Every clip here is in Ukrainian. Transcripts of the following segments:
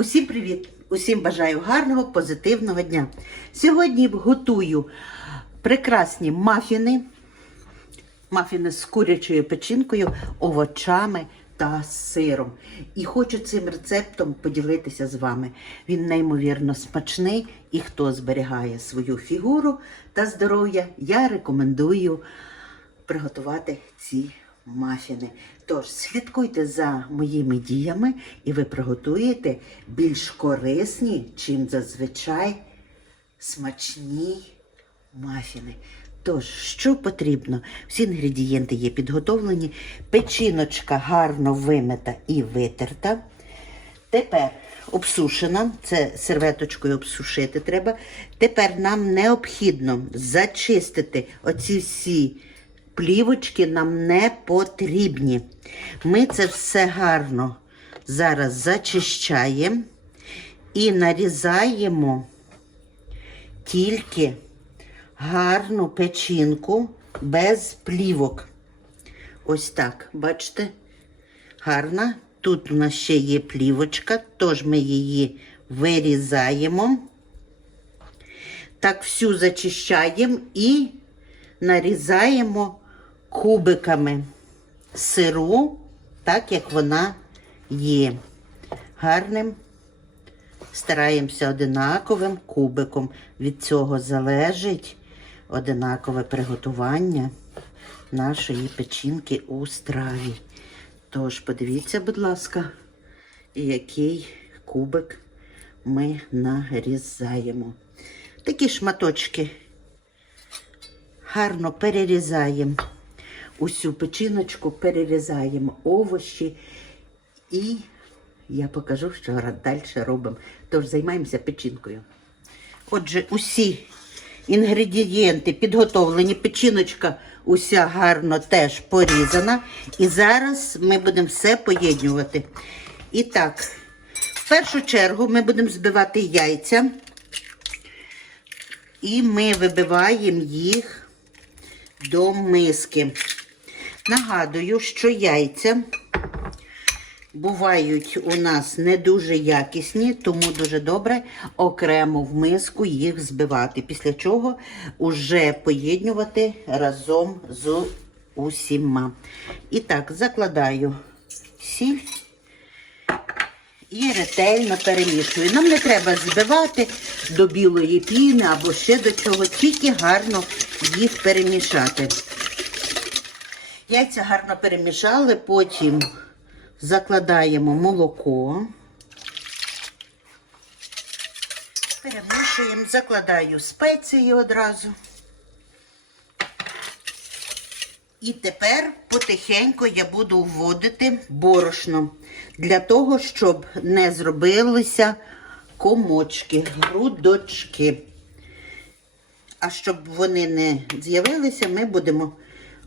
Усім привіт! Усім бажаю гарного, позитивного дня. Сьогодні готую прекрасні мафіни, мафіни з курячою печінкою, овочами та сиром. І хочу цим рецептом поділитися з вами. Він неймовірно смачний і хто зберігає свою фігуру та здоров'я, я рекомендую приготувати ці мафіни. Тож слідкуйте за моїми діями, і ви приготуєте більш корисні, чим зазвичай смачні мафіни. Тож, що потрібно? Всі інгредієнти є підготовлені. Печіночка гарно вимита і витерта. Тепер обсушена, це серветочкою обсушити треба. Тепер нам необхідно зачистити оці всі плівочки, нам не потрібні. Ми це все гарно зараз зачищаємо і нарізаємо тільки гарну печінку без плівок. Ось так, бачите? Гарна. Тут у нас ще є плівочка, тож ми її вирізаємо. Так, всю зачищаємо і нарізаємо кубиками сиру, так як вона є. Гарним стараємося одинаковим кубиком. Від цього залежить одинакове приготування нашої печінки у страві. Тож, подивіться, будь ласка, який кубик ми нарізаємо. Такі шматочки гарно перерізаємо усю печіночку, перерізаємо овочі і я покажу, що далі робимо. Тож займаємося печінкою. Отже, усі інгредієнти підготовлені, печіночка уся гарно теж порізана. І зараз ми будемо все поєднувати. І так, в першу чергу ми будемо збивати яйця. І ми вибиваємо їх до миски. Нагадую, що яйця бувають у нас не дуже якісні, тому дуже добре окремо в миску їх збивати. Після чого вже поєднувати разом з усіма. І так, закладаю сіль і ретельно перемішую. Нам не треба збивати до білої піни або ще до чого, тільки гарно їх перемішати. Яйця гарно перемішали, потім закладаємо молоко. Перемішуємо, закладаю спеції одразу. І тепер потихеньку я буду вводити борошно для того, щоб не зробилися комочки, грудочки. А щоб вони не з'явилися, ми будемо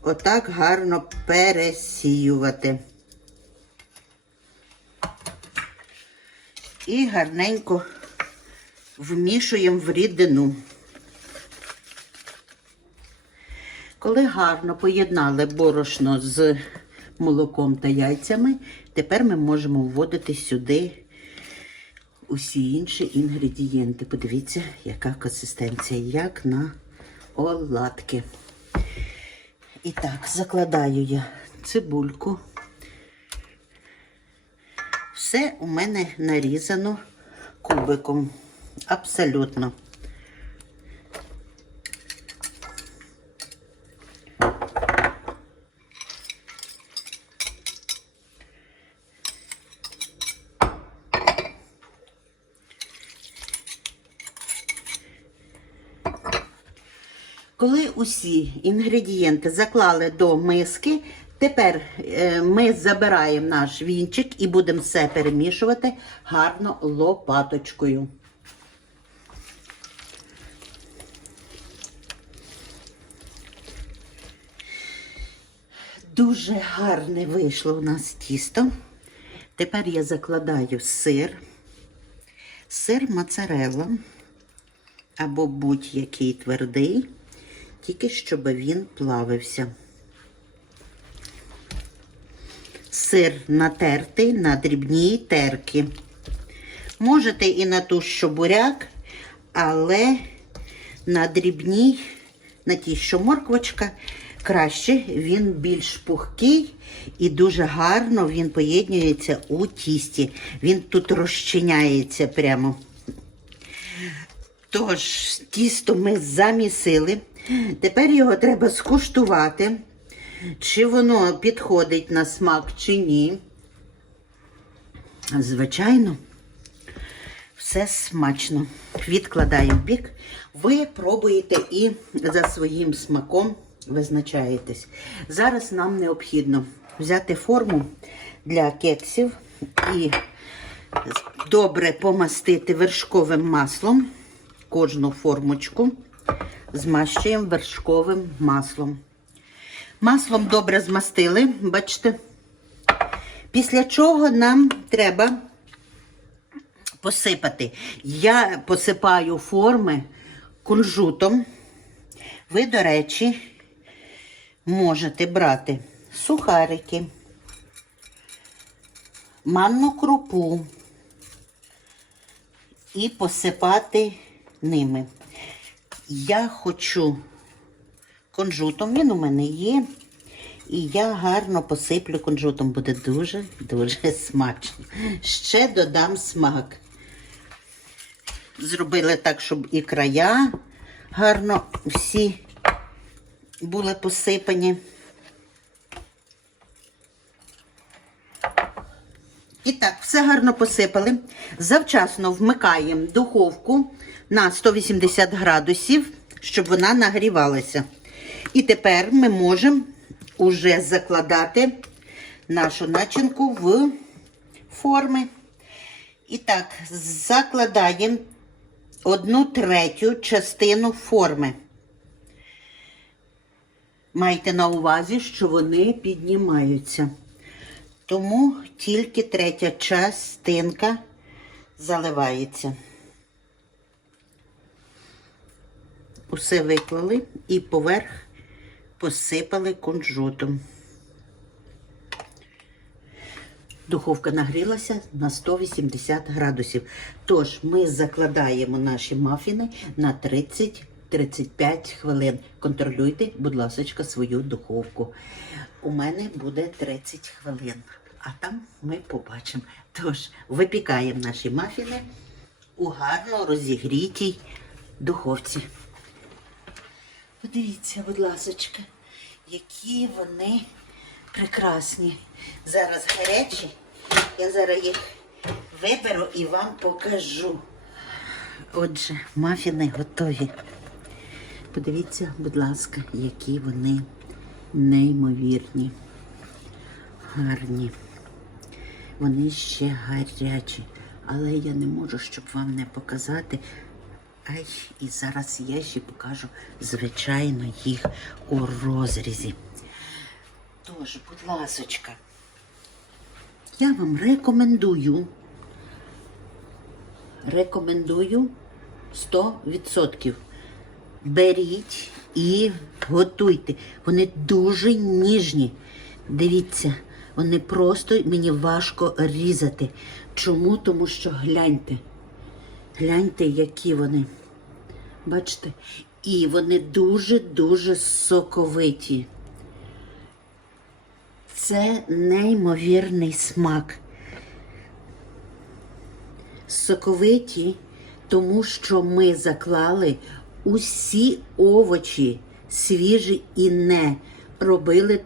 отак гарно пересіювати. І гарненько вмішуємо в рідину. Коли гарно поєднали борошно з молоком та яйцями, тепер ми можемо вводити сюди усі інші інгредієнти. Подивіться, яка консистенція, як на оладки. І так, закладаю я цибульку. Все у мене нарізано кубиком. Абсолютно. Коли усі інгредієнти заклали до миски, тепер е, ми забираємо наш вінчик і будемо все перемішувати гарно лопаточкою. Дуже гарне вийшло у нас тісто. Тепер я закладаю сир, сир моцарелла або будь-який твердий, тільки щоб він плавився. Сир натертий на дрібній терки. Можете і на ту, що буряк, але на дрібній, на тій, що морквочка, краще, він більш пухкий і дуже гарно він поєднується у тісті. Він тут розчиняється прямо. Тож, тісто ми замісили. Тепер його треба скуштувати, чи воно підходить на смак, чи ні. Звичайно, все смачно. Відкладаємо бік. Ви пробуєте і за своїм смаком визначаєтесь. Зараз нам необхідно взяти форму для кексів і добре помастити вершковим маслом кожну формочку. Змащуємо вершковим маслом. Маслом добре змастили, бачите. Після чого нам треба посипати. Я посипаю форми кунжутом. Ви, до речі, можете брати сухарики, манну крупу і посипати ними. Я хочу кунжутом, він у мене є. І я гарно посиплю кунжутом. Буде дуже-дуже смачно. Ще додам смак. Зробили так, щоб і края гарно всі були посипані. Так, все гарно посипали. Завчасно вмикаємо духовку на 180 градусів, щоб вона нагрівалася. І тепер ми можемо уже закладати нашу начинку в форми. І так, закладаємо одну третю частину форми. Майте на увазі, що вони піднімаються. Тому тільки третя частинка заливається. Усе виклали і поверх посипали кунжутом. Духовка нагрілася на 180 градусів. Тож ми закладаємо наші мафіни на 30-35 хвилин. Контролюйте, будь ласка, свою духовку. У мене буде 30 хвилин, а там ми побачимо. Тож, випікаємо наші мафіни у гарно розігрітій духовці. Подивіться, будь ласочка, які вони прекрасні. Зараз гарячі. Я зараз їх виберу і вам покажу. Отже, мафіни готові. Подивіться, будь ласка, які вони неймовірні, гарні. Вони ще гарячі, але я не можу, щоб вам не показати. Ай, і зараз я ще покажу, звичайно, їх у розрізі. Тож, будь ласочка, я вам рекомендую, рекомендую 100%. Беріть і готуйте. Вони дуже ніжні. Дивіться, вони просто мені важко різати. Чому? Тому що гляньте. Гляньте, які вони. Бачите? І вони дуже-дуже соковиті. Це неймовірний смак. Соковиті, тому що ми заклали усі овочі свіжі і не робили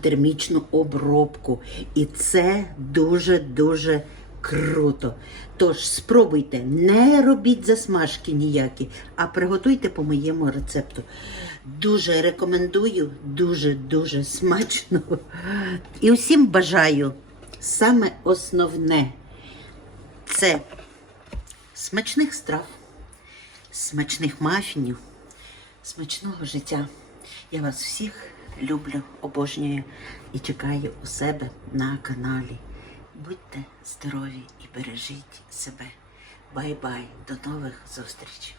термічну обробку. І це дуже-дуже круто. Тож спробуйте, не робіть засмажки ніякі, а приготуйте по моєму рецепту. Дуже рекомендую, дуже-дуже смачно. І усім бажаю саме основне це смачних страв, смачних мафінів, смачного життя. Я вас всіх люблю, обожнюю і чекаю у себе на каналі. Будьте здорові і бережіть себе. Бай-бай, до нових зустрічей!